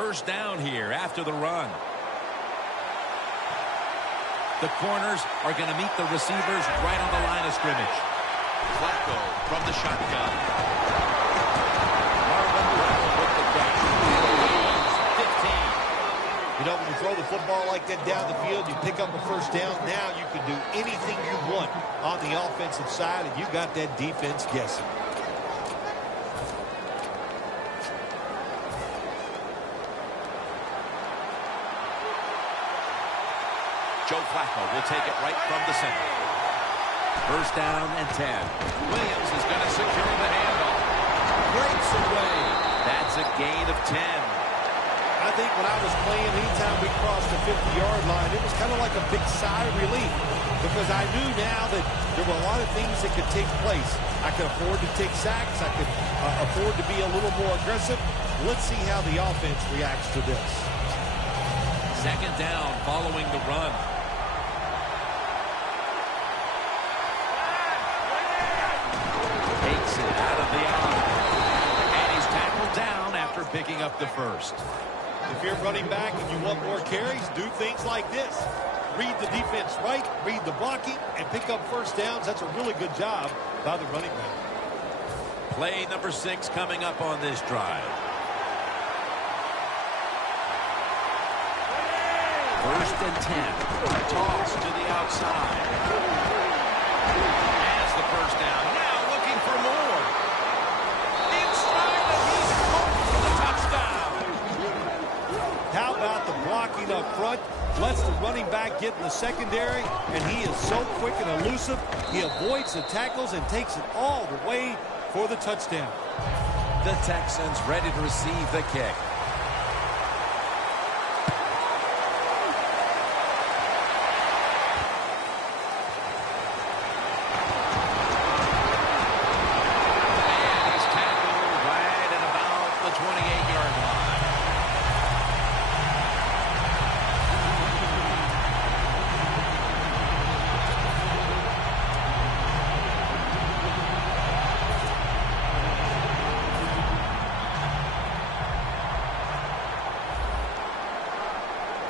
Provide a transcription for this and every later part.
First down here after the run. The corners are going to meet the receivers right on the line of scrimmage. Flacco from the shotgun. Marvin Brown with the catch. 15. You know, when you throw the football like that down the field, you pick up a first down. Now you can do anything you want on the offensive side, and you got that defense guessing. Joe Flacco will take it right from the center. First down and 10. Williams is going to secure the handoff. Breaks away. That's a gain of 10. I think when I was playing, anytime we crossed the 50-yard line, it was kind of like a big sigh of relief because I knew now that there were a lot of things that could take place. I could afford to take sacks. I could afford to be a little more aggressive. Let's see how the offense reacts to this. Second down following the run. Takes it out of the eye. And he's tackled down after picking up the first. If you're running back and you want more carries, do things like this. Read the defense right, read the blocking, and pick up first downs. That's a really good job by the running back. Play number 6 coming up on this drive. First and 10. Toss to the outside. Has the first down. Now looking for more. Inside, and he's caught for the touchdown. How about the blocking up front? Lets the running back get in the secondary, and he is so quick and elusive. He avoids the tackles and takes it all the way for the touchdown. The Texans ready to receive the kick.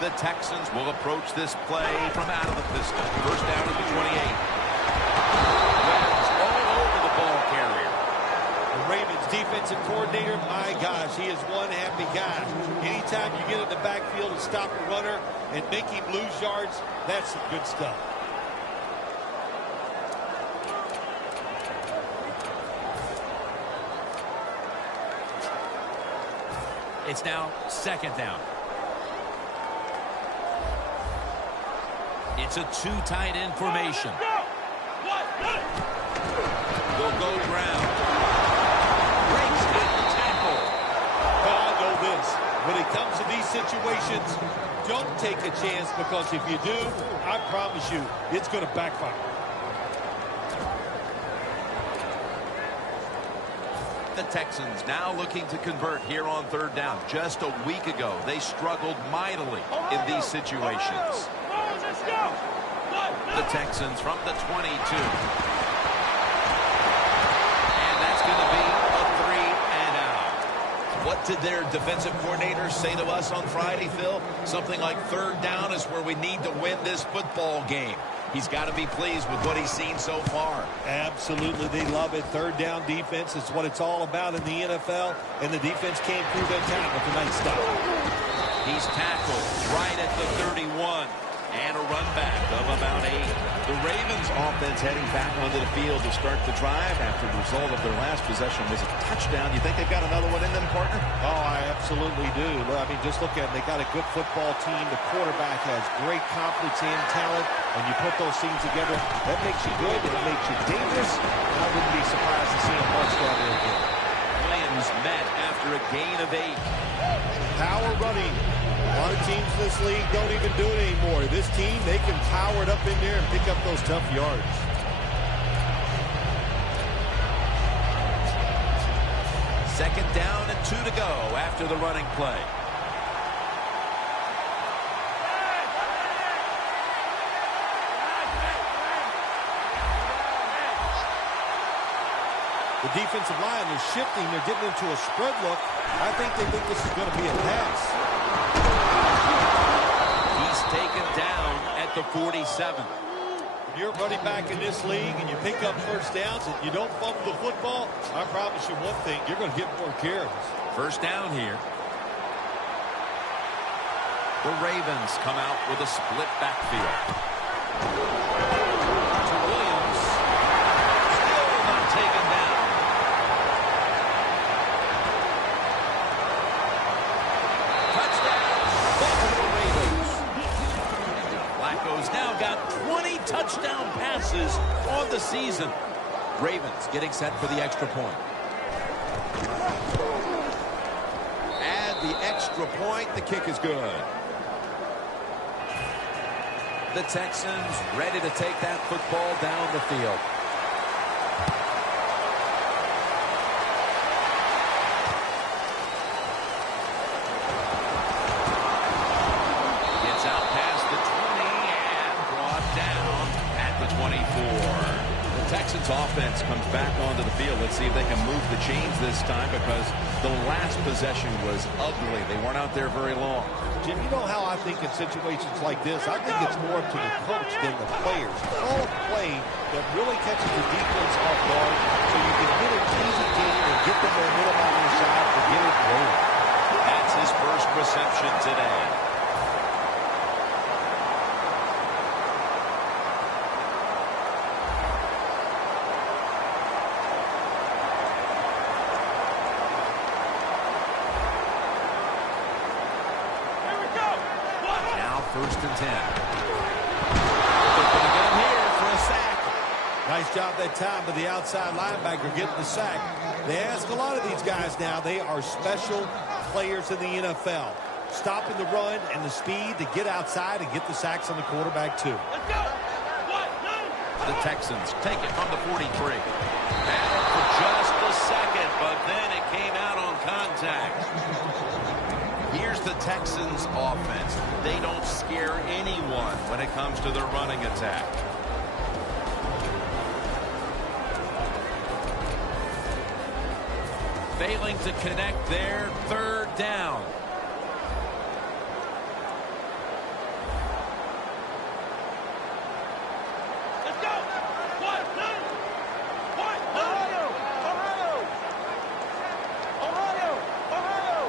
The Texans will approach this play from out of the pistol. First down at the 28. Wins all over the ball carrier. The Ravens defensive coordinator, my gosh, he is one happy guy. Anytime you get in the backfield and stop a runner and make him lose yards, that's some good stuff. It's now second down. It's a 2 tight end formation. Will go ground. Breaks out the tackle. Well, I know this. When it comes to these situations, don't take a chance, because if you do, I promise you, it's going to backfire. The Texans now looking to convert here on third down. Just a week ago, they struggled mightily in these situations. The Texans from the 22. And that's going to be a 3-and-out. What did their defensive coordinators say to us on Friday, Phil? Something like third down is where we need to win this football game. He's got to be pleased with what he's seen so far. Absolutely, they love it. Third down defense is what it's all about in the NFL, and the defense came through that time with a nice stop. He's tackled right at the 31. And a run back of about 8. The Ravens offense heading back onto the field to start the drive after the result of their last possession was a touchdown. You think they've got another one in them, partner? Oh, I absolutely do. I mean, just look at it. They got a good football team. The quarterback has great confidence and talent. And you put those things together, that makes you good. It makes you dangerous. And I wouldn't be surprised to see him march down there again. Williams met after a gain of 8. Power running. A lot of teams in this league don't even do it anymore. This team, they can power it up in there and pick up those tough yards. Second down and 2 to go after the running play. The defensive line is shifting. They're getting into a spread look. I think they think this is going to be a pass. He's taken down at the 47. If you're a running back in this league and you pick up first downs and you don't fumble the football, I promise you one thing, you're going to get more carries. First down here. The Ravens come out with a split backfield. To Williams. Still not taken down. Touchdown, Baltimore Ravens. Flacco's now got 20 touchdown passes on the season. Ravens getting set for the extra point. And the extra point, the kick is good. The Texans ready to take that football down the field. Gets out past the 20 and brought down at the 24. The Texans offense comes back onto the field. Let's see if they can move the chains this time because the last possession was ugly. They weren't out there very long. Jim, you know how I think in situations like this, I think it's more up to the coach than the players. Call a play that really catches the defense off guard so you can get an easy gain and get the momentum on your side to get it rolling. That's his first reception today. First and 10. They're going to get him here for a sack. Nice job that time by the outside linebacker getting the sack. They ask a lot of these guys now. They are special players in the NFL. Stopping the run and the speed to get outside and get the sacks on the quarterback too. Let's go. The Texans take it from the 43. Battled for just a second, but then it came out on contact. Here's the Texans offense. They don't scare anyone when it comes to their running attack. Failing to connect there, third down. Let's go. 1, 2, 1, Ohio, Ohio, Ohio, Ohio.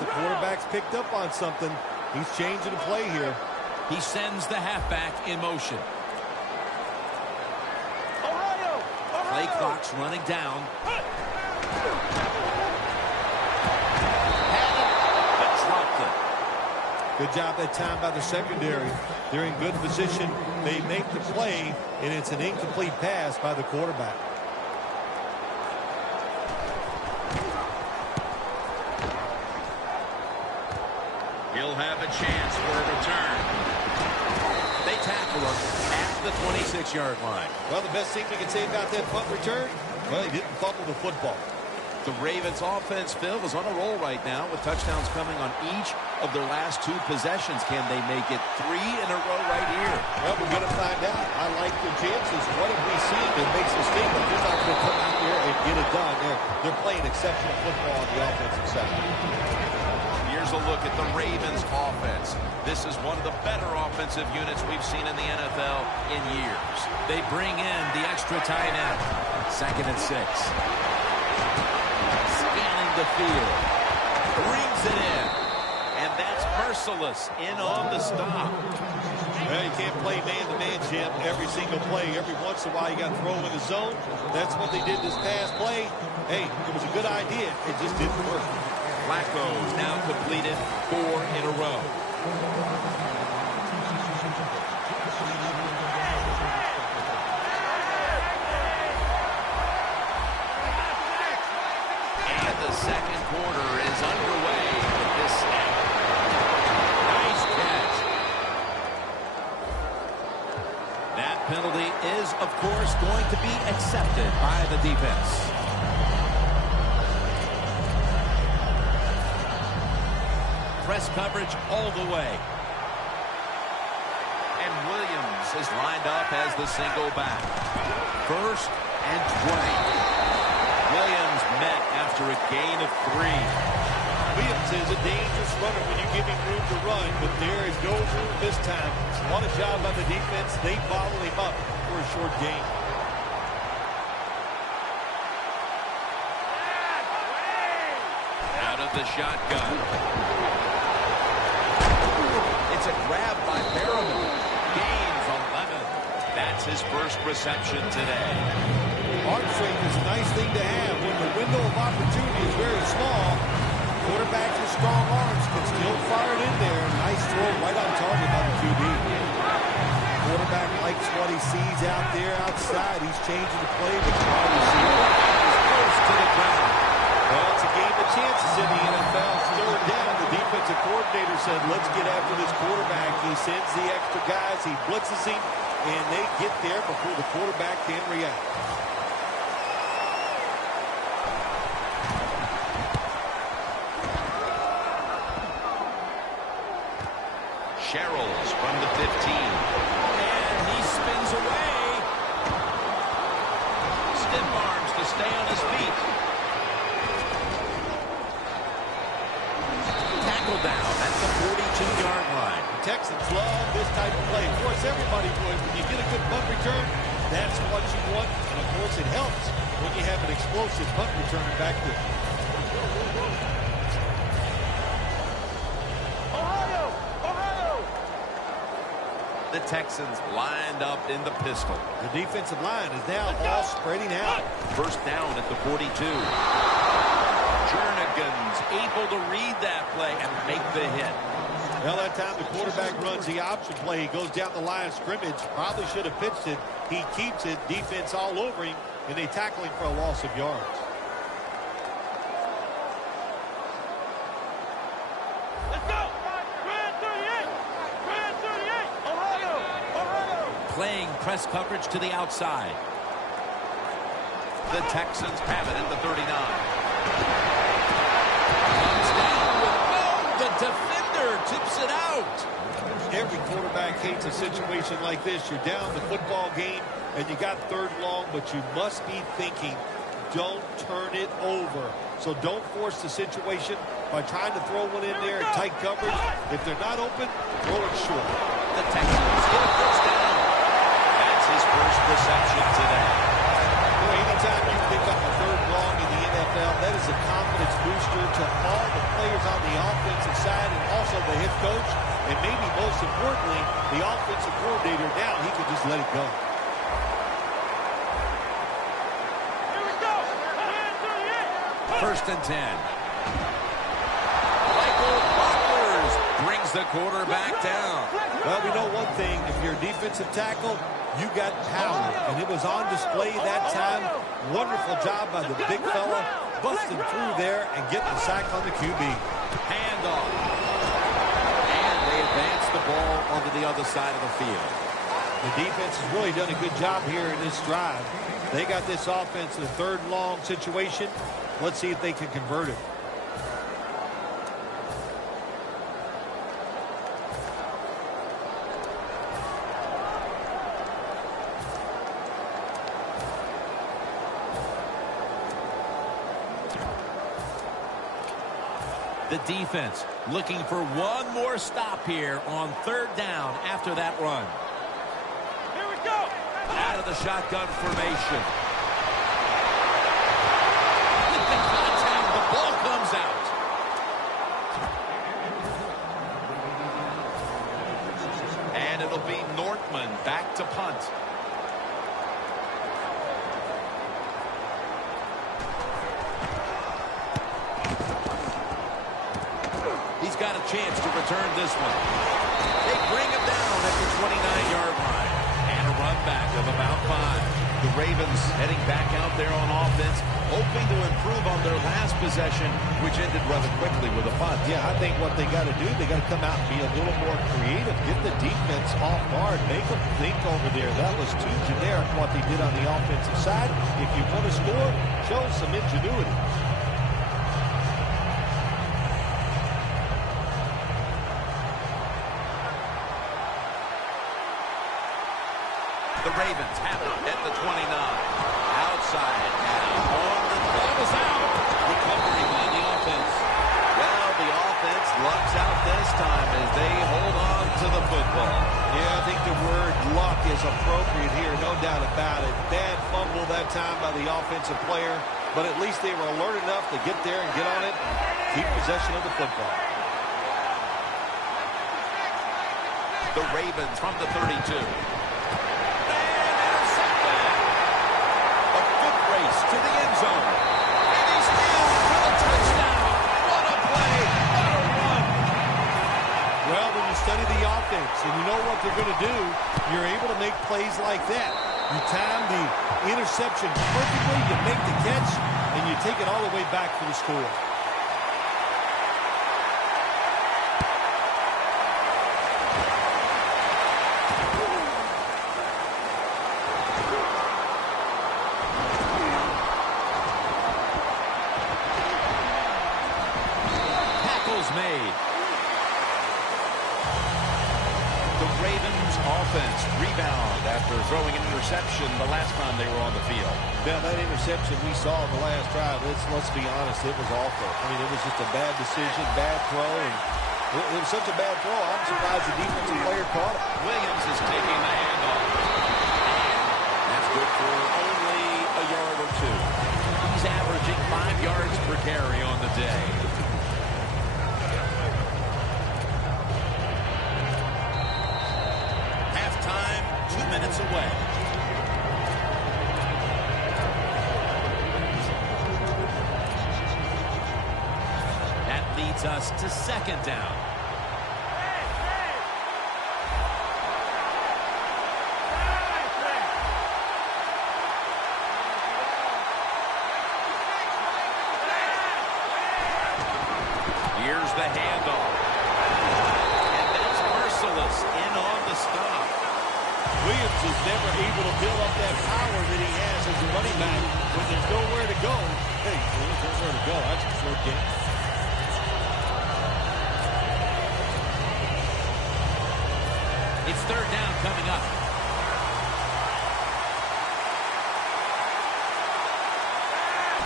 The quarterback's picked up on something. He's changing the play here. He sends the halfback in motion. Ohio, Ohio. Play clock's running down. Dropped it. Good job that time by the secondary. They're in good position. They make the play, and it's an incomplete pass by the quarterback. He'll have a chance for a return. They tackle him at the 26-yard line. Well, the best thing we can say about that punt return, well, he didn't fumble the football. The Ravens offense, Phil, is on a roll right now with touchdowns coming on each of their last 2 possessions. Can they make it 3 in a row right here? Well, we're going to find out. I like the chances. What have we seen that makes us think that they're not going to come out there and get it done? They're playing exceptional football on the offensive side. Here's a look at the Ravens offense. This is one of the better offensive units we've seen in the NFL in years. They bring in the extra tight end. 2nd and 6. Scanning the field. Brings it in. And that's merciless in on the stop. Well, you can't play man-to-man, Jim, every single play. Every once in a while, you got to throw in the zone. That's what they did this past play. Hey, it was a good idea. It just didn't work. Flacco's now completed 4 in a row. And the second quarter is underway with this snap. Nice catch. That penalty is, of course, going to be accepted by the defense. Press coverage all the way. And Williams is lined up as the single back. 1st and 20. Williams met after a gain of 3. Williams is a dangerous runner when you give him room to run, but there is no room this time. What a job by the defense. They follow him up for a short gain. Out of the shotgun. It's a grab by Perriman. Gains 11. That's his first reception today. Arm strength is a nice thing to have when the window of opportunity is very small. Quarterbacks with strong arms can still fire it in there. Nice throw right on target by the QB. Quarterback likes what he sees out there outside. He's changing the play with the wide receiver. He's close to the ground. Well, it's a game of chances in the NFL. 3rd down. The defensive coordinator said, let's get after this quarterback. He sends the extra guys. He blitzes him, and they get there before the quarterback can react. Sherrills from the 15. And he spins away. Stiff arms to stay on his feet. Tackle down at the 42-yard line. The Texans love this type of play. Of course, everybody would. When you get a good punt return, that's what you want. And, of course, it helps when you have an explosive punt returner back there. The Texans lined up in the pistol. The defensive line is now all spreading out. 1st down at the 42. Jernigan's able to read that play and make the hit. Well, that time the quarterback runs the option play. He goes down the line of scrimmage. Probably should have pitched it. He keeps it. Defense all over him, and they tackle him for a loss of yards. Playing press coverage to the outside. The Texans have it at the 39. Comes down with the defender tips it out. Every quarterback hates a situation like this. You're down the football game, and you got 3rd long, but you must be thinking, don't turn it over. So don't force the situation by trying to throw one in there in tight coverage. If they're not open, throw it short. The Texans get a 1st down. His first reception today. Boy, anytime you pick up a 3rd long in the NFL, that is a confidence booster to all the players on the offensive side and also the head coach, and maybe most importantly, the offensive coordinator. Now he can just let it go. Here we go. 1st and 10. Michael Buckers brings the quarterback down. Well, we know one thing. If you're a defensive tackle, you got power, and it was on display that time. Wonderful job by the big fella, busting through there and getting the sack on the QB. Handoff. And they advance the ball onto the other side of the field. The defense has really done a good job here in this drive. They got this offense in a 3rd long situation. Let's see if they can convert it. The defense looking for one more stop here on 3rd down after that run. Here we go. Out of the shotgun formation. With the contact, the ball comes out. And it'll be Nortman back to punt. He's got a chance to return this one. They bring him down at the 29-yard line. And a run back of about 5. The Ravens heading back out there on offense, hoping to improve on their last possession, which ended rather quickly with a punt. Yeah, I think what they got to do, they got to come out and be a little more creative. Get the defense off guard. Make them think over there. That was too generic what they did on the offensive side. If you want to score, show some ingenuity. The Ravens have it at the 29. Outside now. On the ball is out. Recovery by the offense. Well, the offense lucks out this time as they hold on to the football. Yeah, I think the word luck is appropriate here, no doubt about it. Bad fumble that time by the offensive player, but at least they were alert enough to get there and get on it, keep possession of the football. The Ravens from the 32. To the end zone. And he's still for the touchdown. What a play. What a run. Well, when you study the offense and you know what they're going to do, you're able to make plays like that. You time the interception perfectly, you make the catch, and you take it all the way back for the score. Made. The Ravens offense rebound after throwing an interception the last time they were on the field. Now, that interception we saw in the last drive, let's be honest, it was awful. I mean, it was just a bad decision, bad throw, and it was such a bad throw, I'm surprised the defensive player caught it. Williams is taking the handoff. And that's good for only a yard or two. He's averaging 5 yards per carry on the day. Minutes away. That leads us to second down. Here's the handoff. And that's merciless in on the stop. Williams is never able to build up that power that he has as a running back. When there's nowhere to go, hey, there's nowhere to go. That's a short game. It's third down coming up.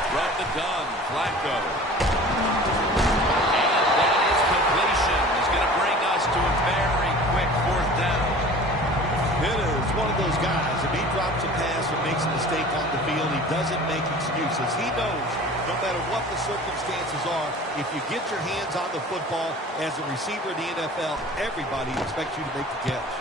From the gun, Flacco. And that is completion. Is going to bring us to a very quick fourth down. Pitt is one of those guys. If he drops a pass or makes a mistake on the field, he doesn't make excuses. He knows no matter what the circumstances are, if you get your hands on the football as a receiver in the NFL, everybody expects you to make the catch.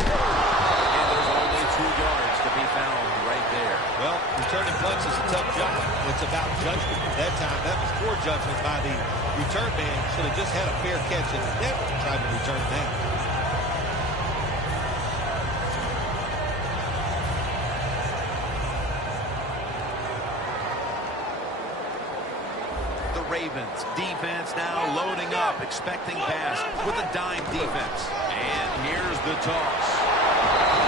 And there's only 2 yards to be found right there. Well, returning punts is a tough job. It's about judgment. That time, that was poor judgment by the return man. Should have just had a fair catch and never tried to return that. The Ravens defense now loading up, expecting pass with a dime defense. And here's the toss.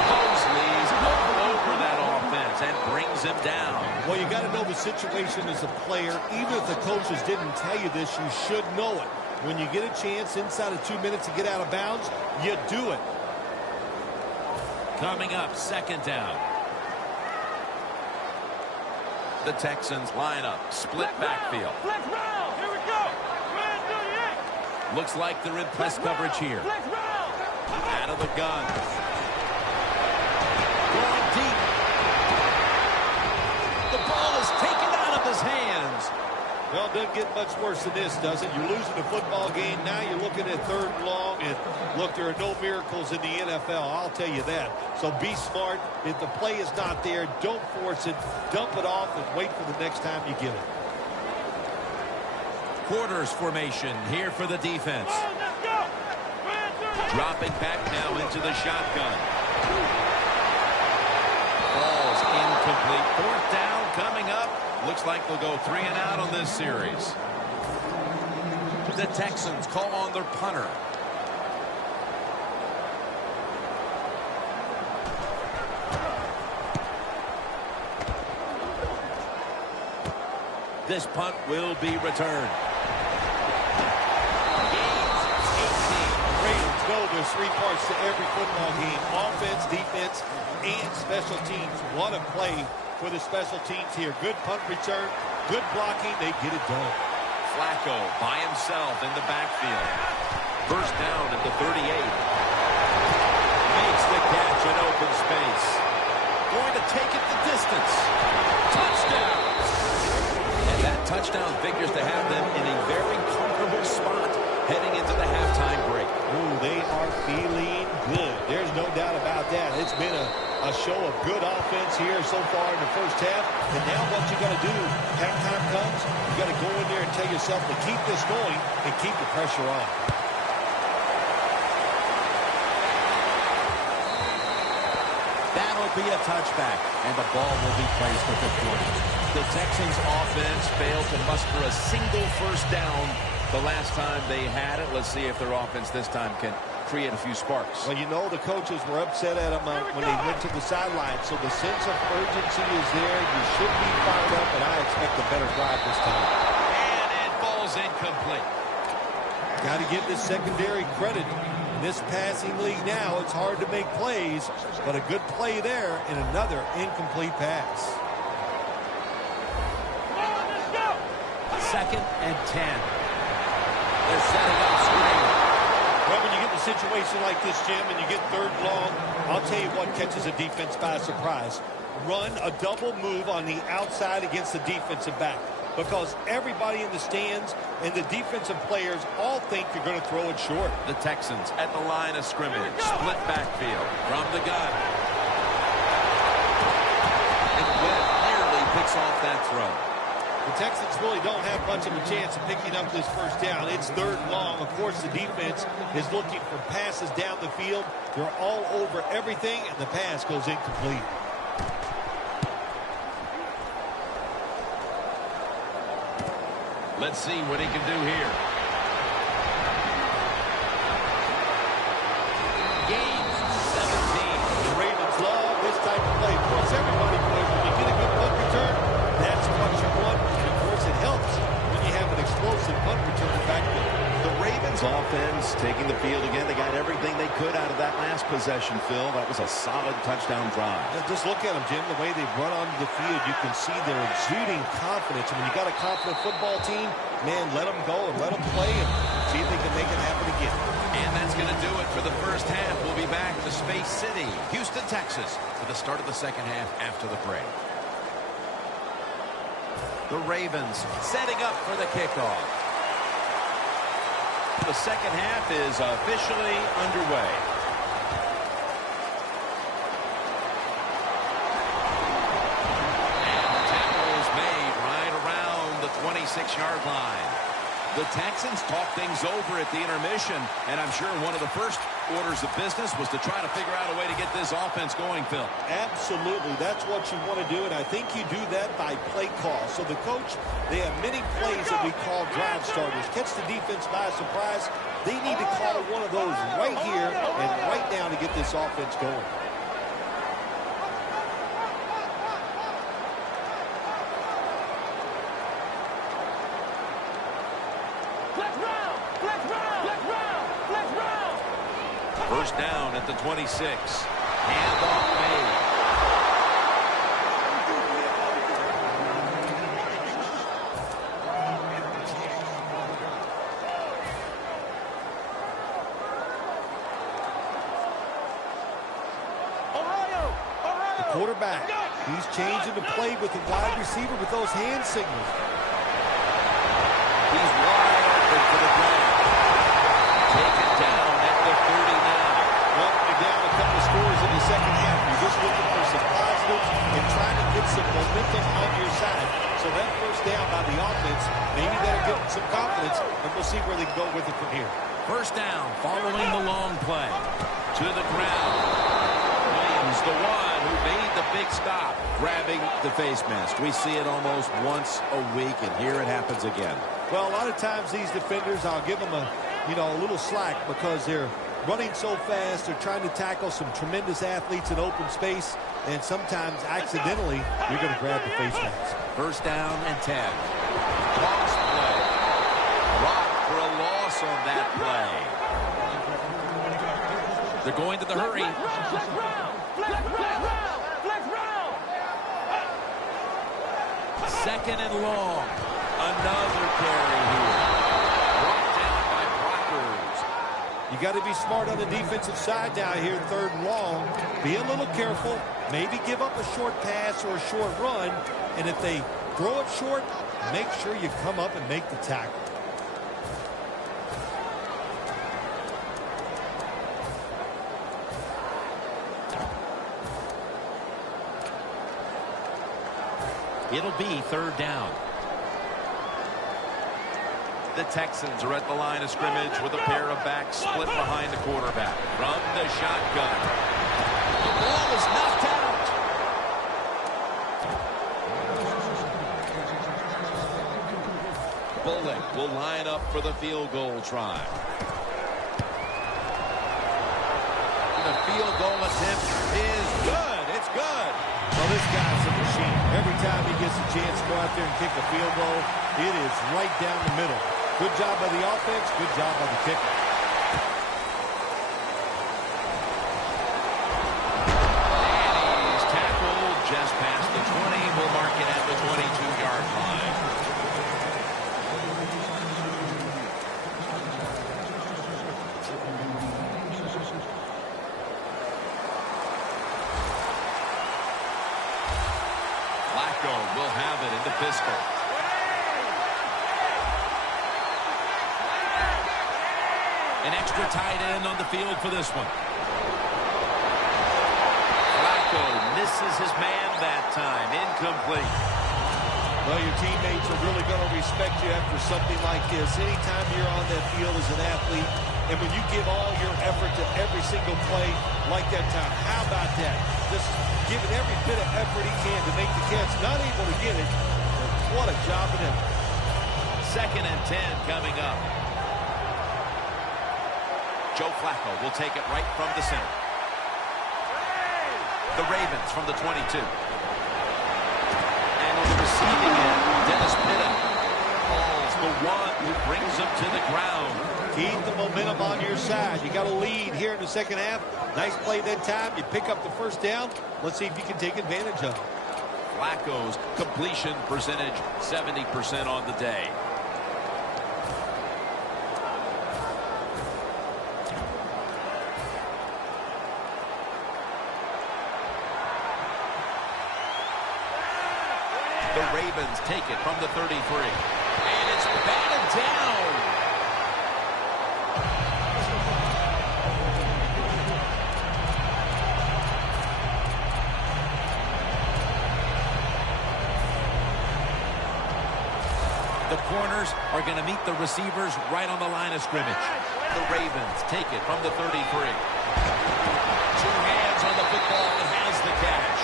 Mosley's all over that offense and brings him down. Well, you got to know the situation as a player. Even if the coaches didn't tell you this, you should know it. When you get a chance inside of 2 minutes to get out of bounds, you do it. Coming up, second down. The Texans line up, split backfield. Flex round. Here we go. Red 38. Looks like they're in press coverage here. Flex round. Out of the gun. Going deep. The ball is taken out of his hands. Well, it doesn't get much worse than this, does it? You're losing a football game. Now you're looking at third and long. And, look, there are no miracles in the NFL. I'll tell you that. So be smart. If the play is not there, don't force it. Dump it off and wait for the next time you get it. Quarters formation here for the defense. Oh, let's go. Red 38. Dropping back now into the shotgun. Ball's incomplete. Fourth down coming up. Looks like they'll go 3 and out on this series. The Texans call on their punter. This punt will be returned. Gains 18. Ravens go there's three parts to every football game: offense, defense, and special teams. What a play for the special teams here. Good punt return, good blocking. They get it done. Flacco by himself in the backfield. First down at the 38. Makes the catch in open space. Going to take it the distance. Touchdown! And that touchdown figures to have them in a very comfortable spot heading into the halftime break. Ooh, they are feeling good. There's no doubt about that. It's been a show of good offense here so far in the first half. And now what you got to do, halftime comes, you got to go in there and tell yourself to keep this going and keep the pressure on. That'll be a touchback, and the ball will be placed at the 20. The Texans' offense failed to muster a single first down the last time they had it. Let's see if their offense this time can create a few sparks. Well, you know the coaches were upset at them when they went to the sideline, so the sense of urgency is there. You should be fired up, and I expect a better drive this time. And it falls incomplete. Got to give this secondary credit. In this passing league now, it's hard to make plays, but a good play there and another incomplete pass. Second and 10. They're setting up screen. Well, when you get in a situation like this, Jim, and you get third long, I'll tell you what catches a defense by surprise. Run a double move on the outside against the defensive back, because everybody in the stands and the defensive players all think you're going to throw it short. The Texans at the line of scrimmage. Split backfield from the gun. And Webb nearly picks off that throw. The Texans really don't have much of a chance of picking up this first down. It's third and long. Of course, the defense is looking for passes down the field. They're all over everything, and the pass goes incomplete. Let's see what he can do here. Gains 17. The Ravens love this type of play. Of course, everybody plays. When you get a good punt return, that's what you want. And, of course, it helps when you have an explosive punt return back there. The Ravens offense taking the field again. They got everything they could out of that last possession, Phil. That was a solid touchdown drive. Just look at them, Jim. The way they've run onto the field, you can see they're exuding confidence. And when you got a confident football team, man, let them go and let them play and see if they can make it happen again. And that's going to do it for the first half. We'll be back to Space City, Houston, Texas, for the start of the second half after the break. The Ravens setting up for the kickoff. The second half is officially underway. And the tackle is made right around the 26-yard line. The Texans talk things over at the intermission, and I'm sure one of the first orders of business was to try to figure out a way to get this offense going, Phil. Absolutely. That's what you want to do, and I think you do that by play call. So the coach, they have many plays that we call drive starters. Catch the defense by surprise. They need to call one of those right here and right now to get this offense going. First down at the 26. Handoff made. The quarterback, he's changing the play with the wide receiver with those hand signals. He's wide open for the ground. Taken down at the 30 now. Well, you're down a couple of scores in the second half. You're just looking for some positives and trying to get some momentum on your side. So that first down by the offense, maybe that'll give them some confidence, and we'll see where they can go with it from here. First down following the long play. To the ground. Williams, the one who made the big stop, grabbing the face mask. We see it almost once a week, and here it happens again. Well, a lot of times these defenders, I'll give them a little slack because they're running so fast. They're trying to tackle some tremendous athletes in open space, and sometimes accidentally you're going to grab the face mask. First down and 10. Toss play. Rock for a loss on that play. They're going to the hurry. Flex round! Flex round! Flex round! Second and long. Another carry here. Brought down by blockers. You got to be smart on the defensive side down here, third and long. Be a little careful. Maybe give up a short pass or a short run. And if they throw it short, make sure you come up and make the tackle. It'll be third down. The Texans are at the line of scrimmage with a pair of backs split behind the quarterback. From the shotgun. The ball is knocked out. Bullock will line up for the field goal try. The field goal attempt is good. It's good. Well, this guy's a machine. Every time he gets a chance to go out there and kick a field goal, it is right down the middle. Good job by the offense. Good job by the kicker. And he's tackled just past the 20. We'll mark it at the 22-yard line. Will have it in the pistol. An extra tight end on the field for this one. Flacco misses his man that time. Incomplete. Well, your teammates are really going to respect you after something like this. Anytime you're on that field as an athlete, and when you give all your effort to every single play like that time, how about that? Just giving every bit of effort he can to make the catch. Not able to get it, but what a job of him. Second and 10 coming up. Joe Flacco will take it right from the center. The Ravens from the 22. And on the receiving end, Dennis Pitta falls the one who brings him to the ground. Keep the momentum on your side. You got a lead here in the second half. Nice play that time. You pick up the first down. Let's see if you can take advantage of it. Flacco's completion percentage, 70% on the day. The Ravens take it from the 33. And it's batted down. The corners are going to meet the receivers right on the line of scrimmage. The Ravens take it from the 33. Two hands on the football and has the catch.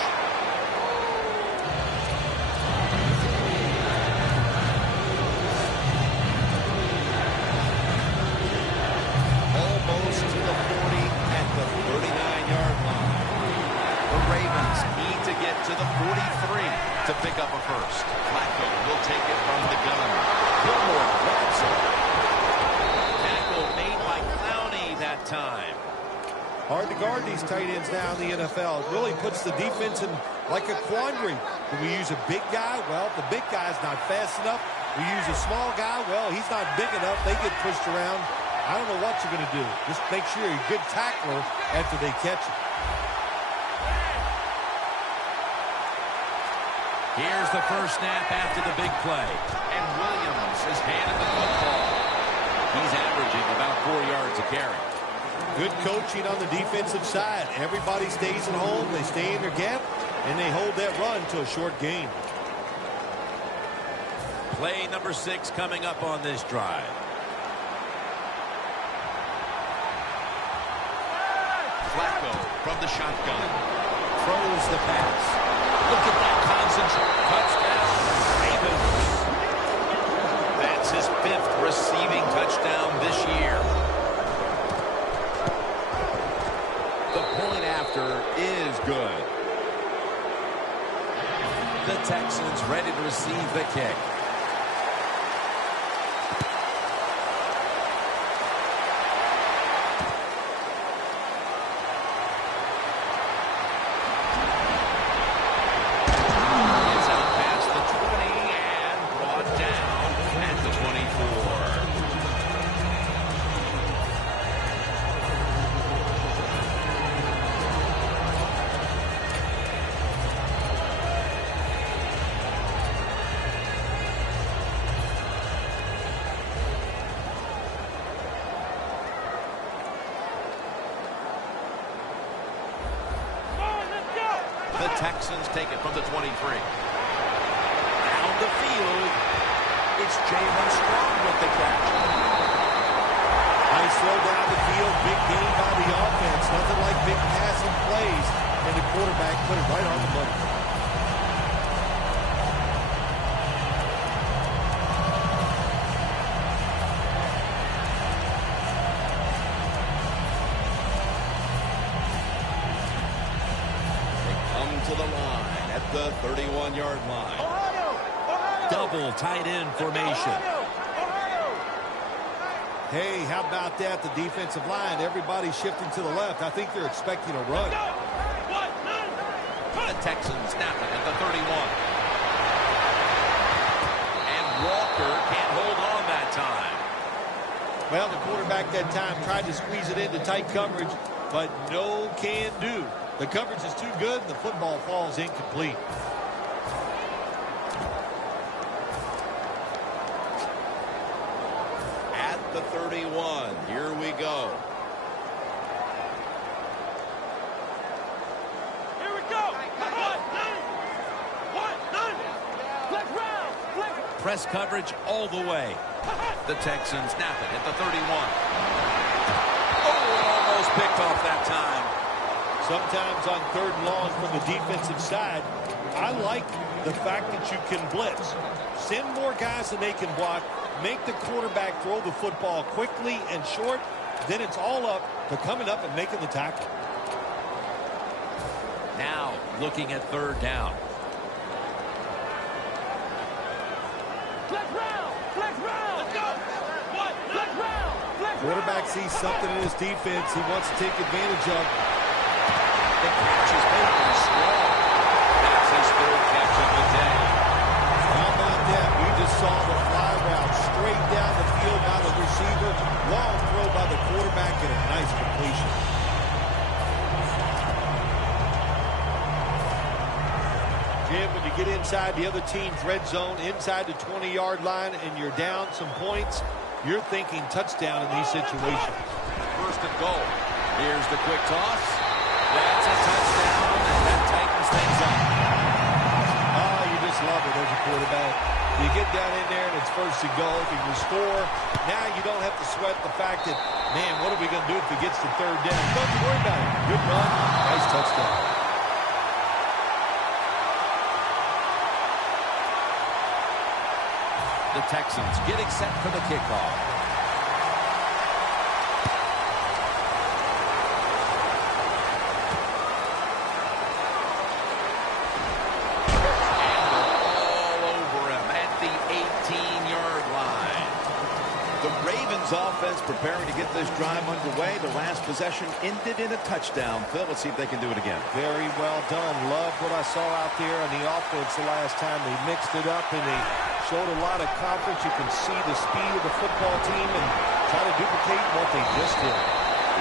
Almost to the 40 at the 39-yard line. The Ravens need to get to the 43 to pick up a first. Flacco will take it from the gun. Gilmore grabs it. Tackle made by Clowney that time. Hard to guard these tight ends now in the NFL. It really puts the defense in like a quandary. Do we use a big guy? Well, if the big guy's not fast enough. We use a small guy. Well, he's not big enough. They get pushed around. I don't know what you're going to do. Just make sure you're a good tackler after they catch it. Here's the first snap after the big play. And Williams is handed the football. He's averaging about 4 yards a carry. Good coaching on the defensive side. Everybody stays at home. They stay in their gap, and they hold that run to a short gain. Play number 6 coming up on this drive. Flacco from the shotgun. Throws the pass. Look at that concentration. Touchdown, Ravens. That's his 5th receiving touchdown this year. The point after is good. The Texans ready to receive the kick. The Texans take it from the 23. Down the field. It's Jalen Strong with the catch. Nice throw down the field. Big gain by the offense. Nothing like big passing plays. And the quarterback put it right on the money. To the line at the 31-yard line. Double tight end formation. Hey, how about that? The defensive line, everybody shifting to the left. I think they're expecting a run. The Texans snap it at the 31. And Walker can't hold on that time. Well, the quarterback that time tried to squeeze it into tight coverage, but no can do. The coverage is too good, and the football falls incomplete. At the 31, here we go. Here we go. Press coverage all the way. The Texans snap it at the 31. Oh, almost picked off that time. Sometimes on 3rd and long from the defensive side, I like the fact that you can blitz. Send more guys than they can block. Make the quarterback throw the football quickly and short. Then it's all up to coming up and making the tackle. Now looking at 3rd down. Flex round. Let's go. Flex round. Quarterback sees something in his defense he wants to take advantage of. The catch is made from Strong. That's his 3rd catch of the day. How about that? We just saw the fly route straight down the field by the receiver. Long throw by the quarterback and a nice completion. Jim, when you get inside the other team's red zone, inside the 20-yard line, and you're down some points, you're thinking touchdown in these situations. 1st and goal. Here's the quick toss. That's a touchdown, and that tightens things up. Oh, you just love it as a quarterback. You get down in there, and it's 1st and goal. If you score, now you don't have to sweat the fact that, man, what are we going to do if it gets to 3rd down? Don't have to worry about it. Good run, nice touchdown. The Texans getting set for the kickoff. Offense preparing to get this drive underway. The last possession ended in a touchdown. Phil, let's see if they can do it again. Very well done. Love what I saw out there on the offense the last time. They mixed it up and they showed a lot of confidence. You can see the speed of the football team and try to duplicate what they just did.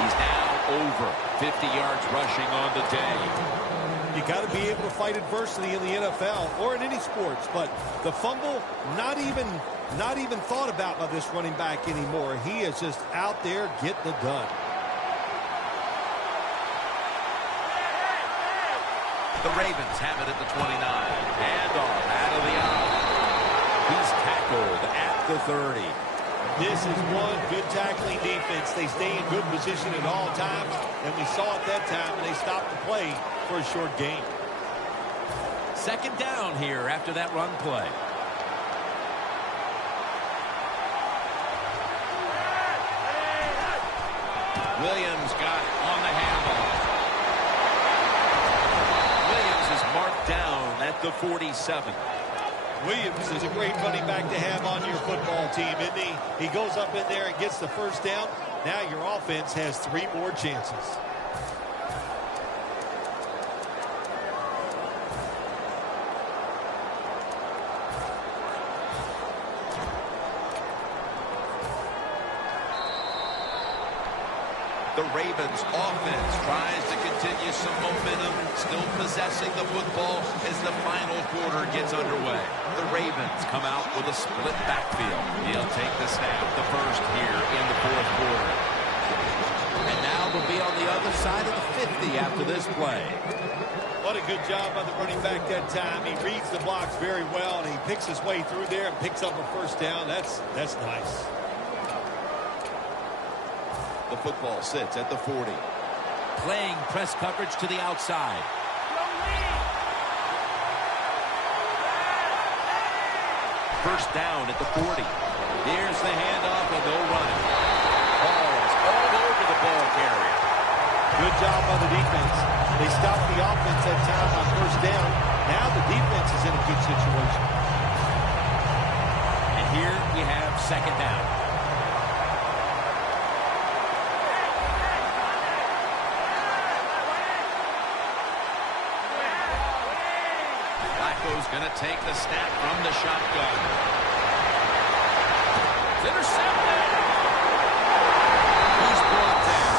He's now over 50 yards rushing on the day. You got to be able to fight adversity in the NFL or in any sports, but the fumble, not even thought about by this running back anymore. He is just out there getting it done. The Ravens have it at the 29. Handoff out of the eye. He's tackled at the 30. This is one good tackling defense. They stay in good position at all times, and we saw it that time, and they stopped the play for a short gain. 2nd down here after that run play. Williams got on the handoff. Williams is marked down at the 47. Williams is a great running back to have on your football team, isn't he? He goes up in there and gets the 1st down. Now your offense has 3 more chances. The Ravens offense tries to continue some momentum, still possessing the football as the final quarter gets underway. The Ravens come out with a split backfield. He'll take the snap, the first here in the 4th quarter. And now they'll be on the other side of the 50 3 after this play. What a good job by the running back that time. He reads the blocks very well, and he picks his way through there and picks up a first down. That's nice. The football sits at the 40. Playing press coverage to the outside. First down at the 40. Here's the handoff, and no running. Balls all over the ball carrier. Good job by the defense. They stopped the offense that time on first down. Now the defense is in a good situation. And here we have second down. Flacco's going to take the snap from the shotgun. It's intercepted. He's brought down.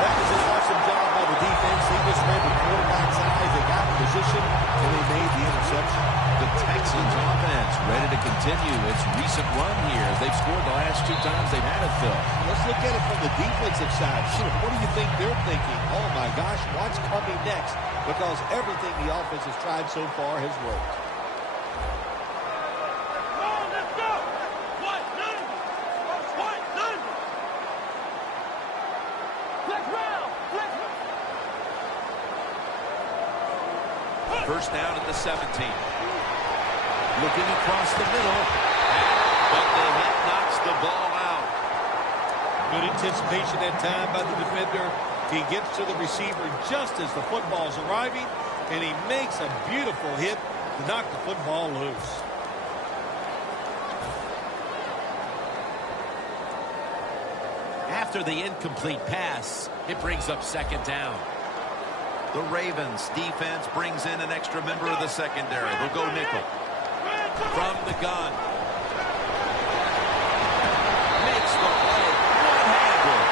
That was an awesome job by the defense. They just read the quarterback's eyes. They got in position, and they made the interception. The Texans offense ready to continue its recent run here. They've scored the last 2 times they've had it, Phil. Let's look at it from the defensive side. What do you think they're thinking? Oh, my gosh, what's coming next? Because everything the offense has tried so far has worked. First down at the 17. Looking across the middle. But the hit knocks the ball out. Good anticipation that time by the defender. He gets to the receiver just as the football's arriving, and he makes a beautiful hit to knock the football loose. After the incomplete pass, it brings up second down. The Ravens defense brings in an extra member of the secondary. They'll go nickel. From the gun. Makes the play. One-handed.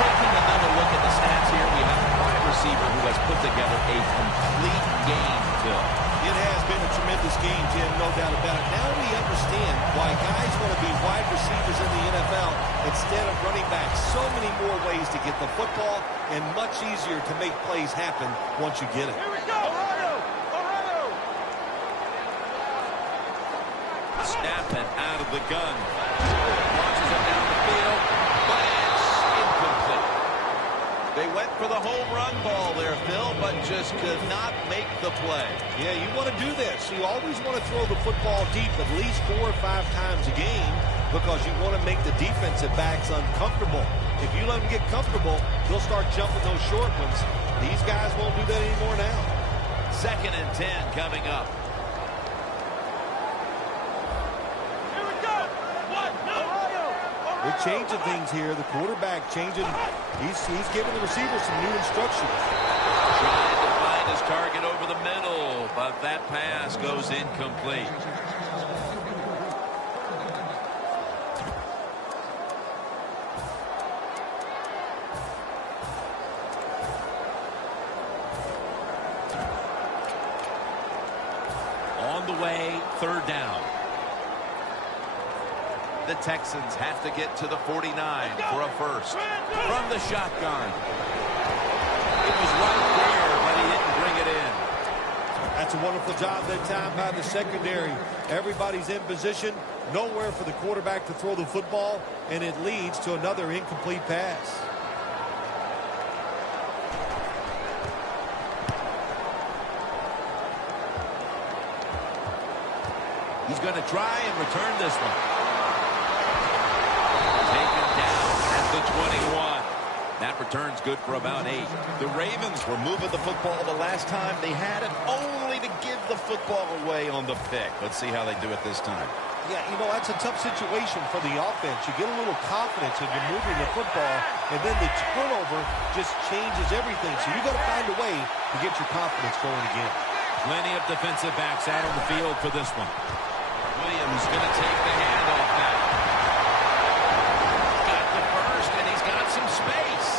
Taking another look at the stats here, we have a wide receiver who has put together a complete game, Phil. It has been a tremendous game, Jim, no doubt about it. Now we understand why guys want to be wide receivers in the NFL instead of running back. So many more ways to get the football and much easier to make plays happen once you get it. Here we go, Ohio! Ohio! Snapping out of the gun. Launches it down the field, but it's incomplete. They went for the home run ball there, Phil, but just could not make the play. Yeah, you want to do this. You always want to throw the football deep at least 4 or 5 times a game because you want to make the defensive backs uncomfortable. If you let them get comfortable, they'll start jumping those short ones. These guys won't do that anymore now. 2nd and 10 coming up. Here we go! What? No! Ohio! They're changing things here. The quarterback changing. He's giving the receiver some new instructions. Trying to find his target over the middle, but that pass goes incomplete. On the way, 3rd down. The Texans have to get to the 49 for a first. From the shotgun. It was right there, but he didn't bring it in. That's a wonderful job that time by the secondary. Everybody's in position. Nowhere for the quarterback to throw the football, and it leads to another incomplete pass. He's going to try and return this one. Taken down at the 21. That return's good for about 8. The Ravens were moving the football the last time they had it, only to give the football away on the pick. Let's see how they do it this time. Yeah, you know, that's a tough situation for the offense. You get a little confidence when you're moving the football, and then the turnover just changes everything. So you got to find a way to get your confidence going again. Plenty of defensive backs out on the field for this one. Williams going to take the handoff now. Got the first, and he's got some space.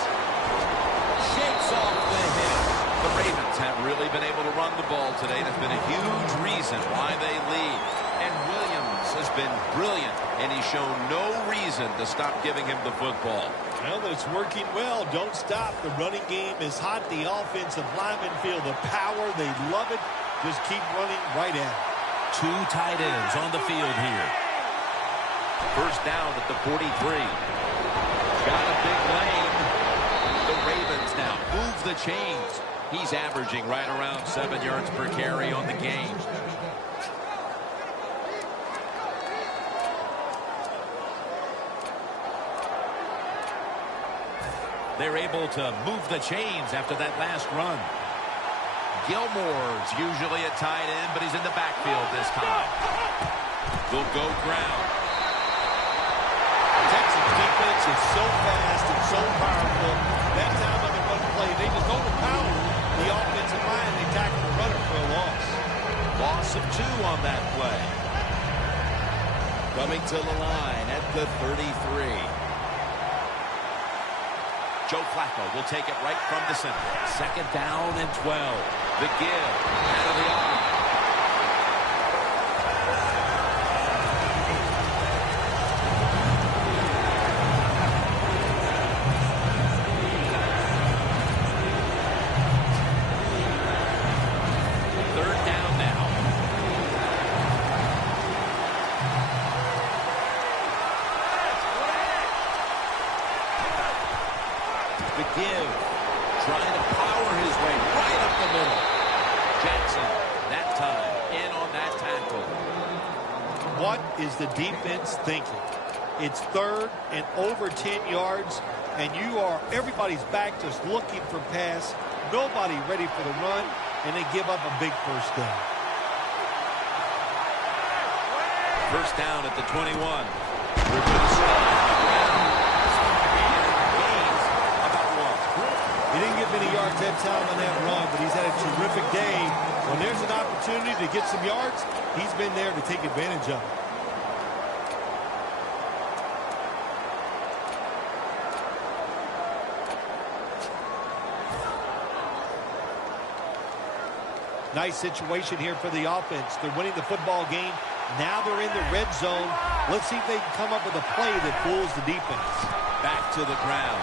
Shakes off the hit. The Ravens have really been able to run the ball today. That's been a huge reason why they lead. And Williams has been brilliant, and he's shown no reason to stop giving him the football. Well, it's working well. Don't stop. The running game is hot. The offensive linemen feel the power. They love it. Just keep running right at it. Two tight ends on the field here. First down at the 43. Got a big lane. The Ravens now move the chains. He's averaging right around 7 yards per carry on the game. They're able to move the chains after that last run. Gilmore's usually at tight end, but he's in the backfield this time. They'll go ground. Texas defense is so fast and so powerful. That time on the run play, they just overpower the offensive line. They tackle the runner for a loss. Loss of 2 on that play. Coming to the line at the 33. Joe Flacco will take it right from the center. Second down and 12. The give out of the eye. Third down now. The give, trying to power his way right up the middle. Jackson, that time, in on that tackle. What is the defense thinking? It's third and over 10 yards, and everybody's back just looking for pass. Nobody ready for the run, and they give up a big first down. First down at the 21. We're going to start on the ground. He didn't get many yards that time on that run, but he's had a terrific day. When there's an opportunity to get some yards, he's been there to take advantage of it. Nice situation here for the offense. They're winning the football game. Now they're in the red zone. Let's see if they can come up with a play that fools the defense. Back to the ground.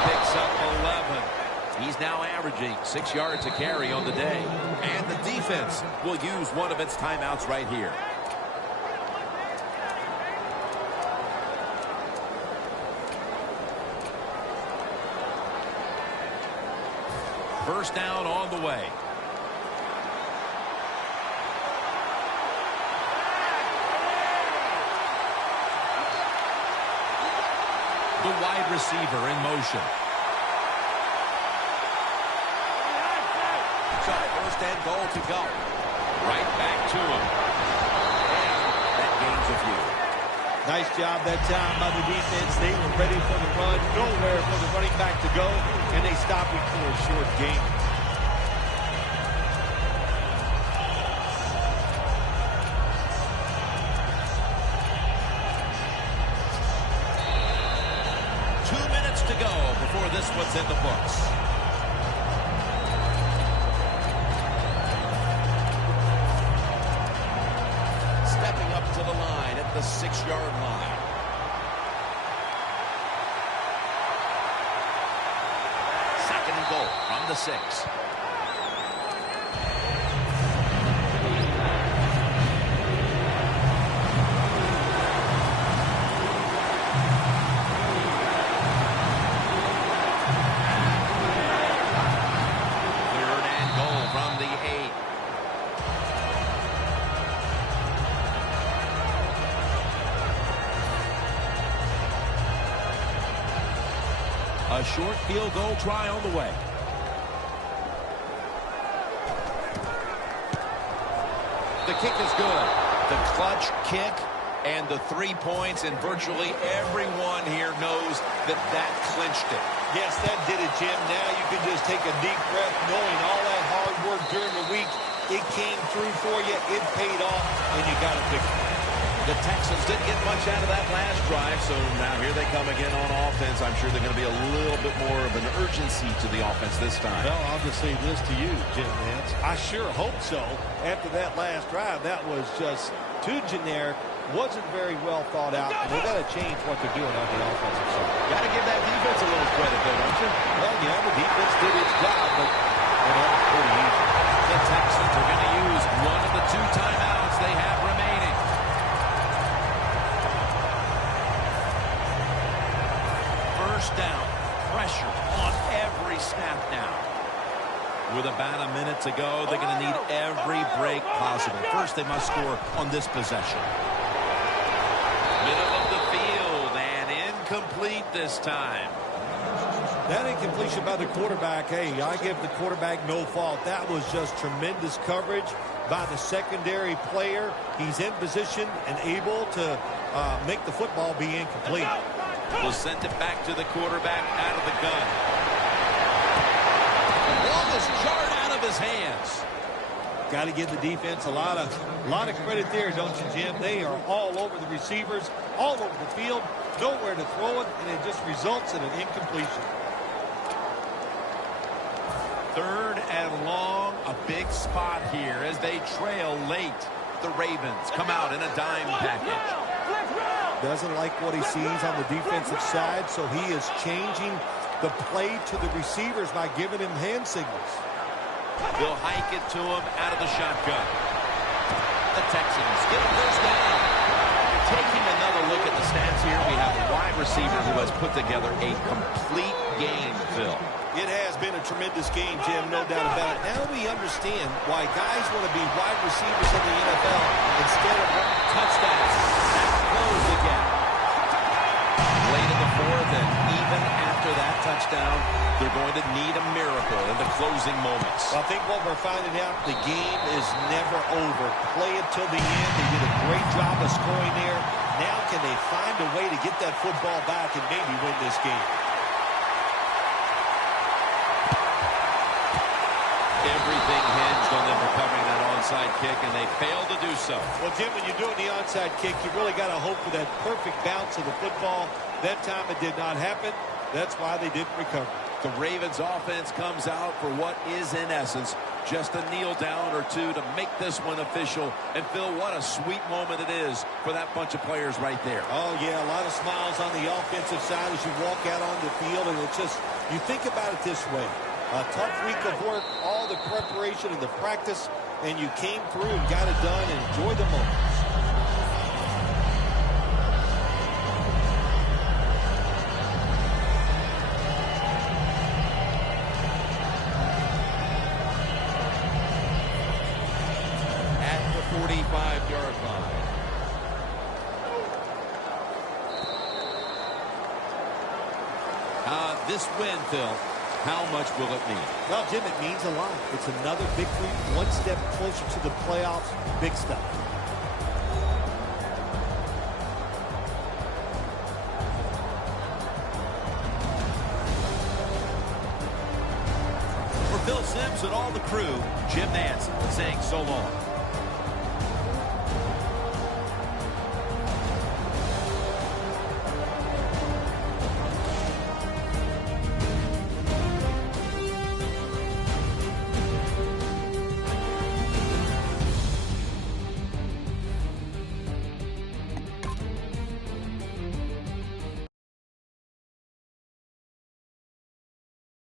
Picks up 11. He's now averaging 6 yards a carry on the day. And the defense will use one of its timeouts right here. First down on the way. The wide receiver in motion. So first and goal to go. Right back to him. And that gains a few. Nice job that time by the defense. They were ready for the run. Nowhere for the running back to go. And they stopped it for a short gain. To go before this one's in the books. Stepping up to the line at the 6-yard line. Second and goal from the 6. A short field goal try on the way. The kick is good. The clutch kick and the 3 points, and virtually everyone here knows that that clinched it. Yes, that did it, Jim. Now you can just take a deep breath knowing all that hard work during the week, it came through for you, it paid off, and you got a victory. The Texans didn't get much out of that last drive, so now here they come again on offense. I'm sure they're going to be a little bit more of an urgency to the offense this time. Well, I'll just say this to you, Jim Nance. I sure hope so. After that last drive, that was just too generic. wasn't very well thought out, and they've got to change what they're doing on the offensive side. Got to give that defense a little credit, though, don't you? Well, yeah, the defense did its job, but that was pretty easy. The Texans are going to use one of the 2 timeouts they have remaining. First down. Pressure on every snap now. With about a minute to go, they're going to need every break possible. First, they must score on this possession. Middle of the field and incomplete this time. That incompletion by the quarterback, hey, I give the quarterback no fault. That was just tremendous coverage by the secondary player. He's in position and able to make the football be incomplete. We'll send it back to the quarterback out of the gun. The ball is jarred out of his hands. Got to give the defense a lot of credit there, don't you, Jim? They are all over the receivers, all over the field, nowhere to throw it, and it just results in an incompletion. 3rd and long, a big spot here as they trail late. The Ravens come out in a dime package. Doesn't like what he sees on the defensive side, so he is changing the play to the receivers by giving him hand signals. They'll hike it to him out of the shotgun. The Texans get a first down. Taking another look at the stats here, we have a wide receiver who has put together a complete game, Phil. It has been a tremendous game, Jim, no doubt about it. Now we understand why guys want to be wide receivers in the NFL instead of Touchdowns. That closed again. Late in the 4th, and even after that touchdown, they're going to need a miracle in the closing moments. I think what we're finding out, the game is never over. Play it till the end. They did a great job of scoring there. Now can they find a way to get that football back and maybe win this game? Everything hinged on them recovering that onside kick, and they failed to do so. Well, Jim, when you're doing the onside kick, you really got to hope for that perfect bounce of the football. That time it did not happen. That's why they didn't recover. The Ravens offense comes out for what is, in essence, just a kneel down or two to make this one official. And, Phil, what a sweet moment it is for that bunch of players right there. Oh, yeah, a lot of smiles on the offensive side as you walk out on the field. And it's just, you think about it this way. A tough week of work, all the preparation and the practice, and you came through and got it done and enjoy the moments. At the 45-yard line. This win, Phil, how much will it mean? Well, Jim, it means a lot. It's another victory, one step closer to the playoffs. Big stuff. For Phil Simms and all the crew, Jim Nance saying so long.